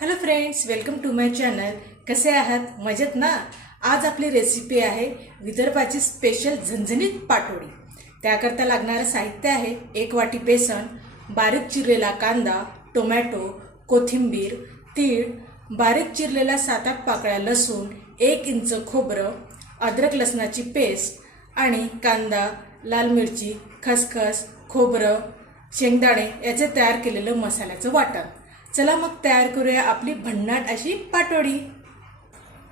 Hello friends, welcome to my channel. कसे आहात? मजेत ना? आज आपली रेसिपी आहे विदर्भाची स्पेशल झणझणीत पाटोडी. त्याकरता लागणारं साहित्य आहे 1 वाटी बेसन, बारीक चिरलेला कांदा, टोमॅटो, कोथिंबीर, तीळ, बारीक चिरलेला 7-8 पाकळ्या लसूण, 1 इंच खोबरं, अद्रक लसणाची पेस्ट आणि कांदा, लाल मिरची, खसखस, खोबरं, शेंगदाणे याचे तयार केलेलं मसाल्याचं वाटण. चला मग तयार करूया आपली भन्नाट अशी पाटोडी.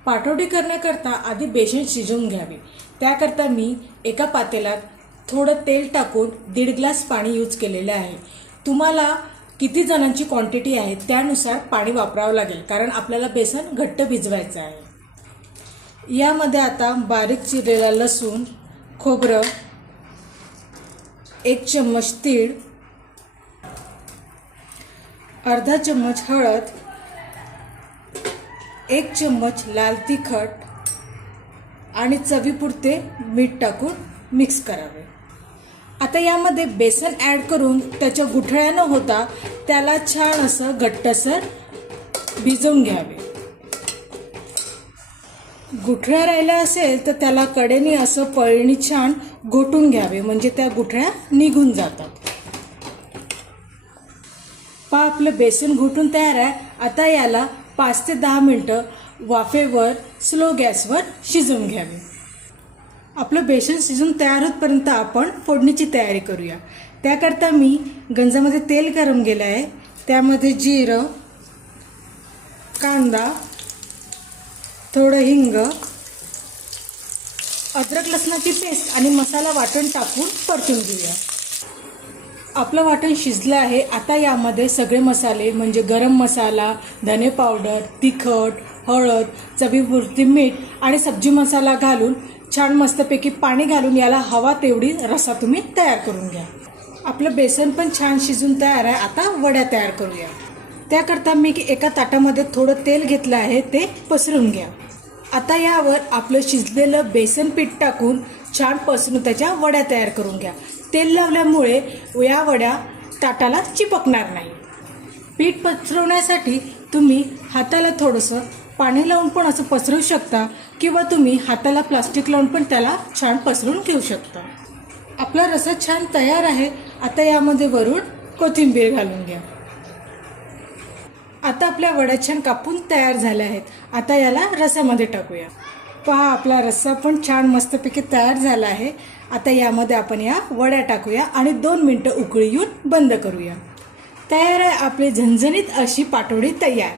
पाटोडी करण्याकरता आधी बेसन शिजवून घ्यावे. त्याकरता मी एका पातेल्यात थोडं तेल टाकून 1.5 ग्लास पाणी यूज केलेलं आहे. तुम्हाला किती जणांची क्वांटिटी आहे त्यानुसार पाणी वापरावं लागेल, कारण आपल्याला बेसन घट्ट भिजवायचं आहे. यामध्ये आता बारीक चिरलेला लसूण, खोबरं, 1 चम्मच तीळ, अर्धा चम्मच हळद, 1 चम्मच लाल तिखट आणि चवीपुरते मीठ टाकून मिक्स करावे. आता यामध्ये बेसन ॲड करून त्याच्या गुठळ्या न होता त्याला छान असं घट्टसर भिजवून घ्यावे. गुठळ्या राहिल्या असेल तर त्याला कडेने असं पळीने छान घोटून घ्यावे, म्हणजे त्या गुठळ्या निघून जातात. आपलं बेसन घोटून तयार आहे. आता याला 5 ते 10 मिनटं वाफेवर स्लो गॅसवर शिजवून घ्यावे. आपलं बेसन शिजून तयार होतपर्यंत आपण फोडणीची तयारी करूया. त्याकरता मी गंजामध्ये तेल गरम केलं आहे. त्यामध्ये जिरं, कांदा, थोडं हिंग, अद्रक लसणाची पेस्ट आणि मसाला वाटण टाकून परतून घेऊया. आपलं वाटण शिजलं आहे. आता यामध्ये सगळे मसाले म्हणजे गरम मसाला, धने पावडर, तिखट, हळद, चवीपुरती मीठ आणि सब्जी मसाला घालून छान मस्तपैकी पाणी घालून याला हवा तेवढी रस्सा तुम्ही तयार करून घ्या. आपलं बेसन पण छान शिजून तयार आहे. आता वड्या तयार करूया. त्याकरता मी एका ताटामध्ये थोडं तेल घेतलं आहे, ते पसरून घ्या. आता यावर आपलं शिजलेलं बेसन पीठ टाकून छान पसरून त्याच्या वड्या तयार करून घ्या. तेल लावल्यामुळे या वड्या ताटाला चिपकणार नाही. पीठ पसरवण्यासाठी तुम्ही हाताला थोडंसं पाणी लावून पण असं पसरवू शकता, किंवा तुम्ही हाताला प्लास्टिक लावून पण त्याला छान पसरून घेऊ शकता. आपला रस्सा छान तयार आहे. आता यामध्ये वरून कोथिंबीर घालून घ्या. आता आपल्या वड्या छान कापून तयार झाल्या आहेत. आता याला रस्स्यामध्ये टाकूया. पहा, आपला रस्सा पण छान मस्तपैकी तयार झाला आहे. आता यामध्ये आपण या वड्या टाकूया आणि 2 मिनटं उकळी येऊन बंद करूया. तयार आहे आपली झणझणीत अशी पाटोडी तयार.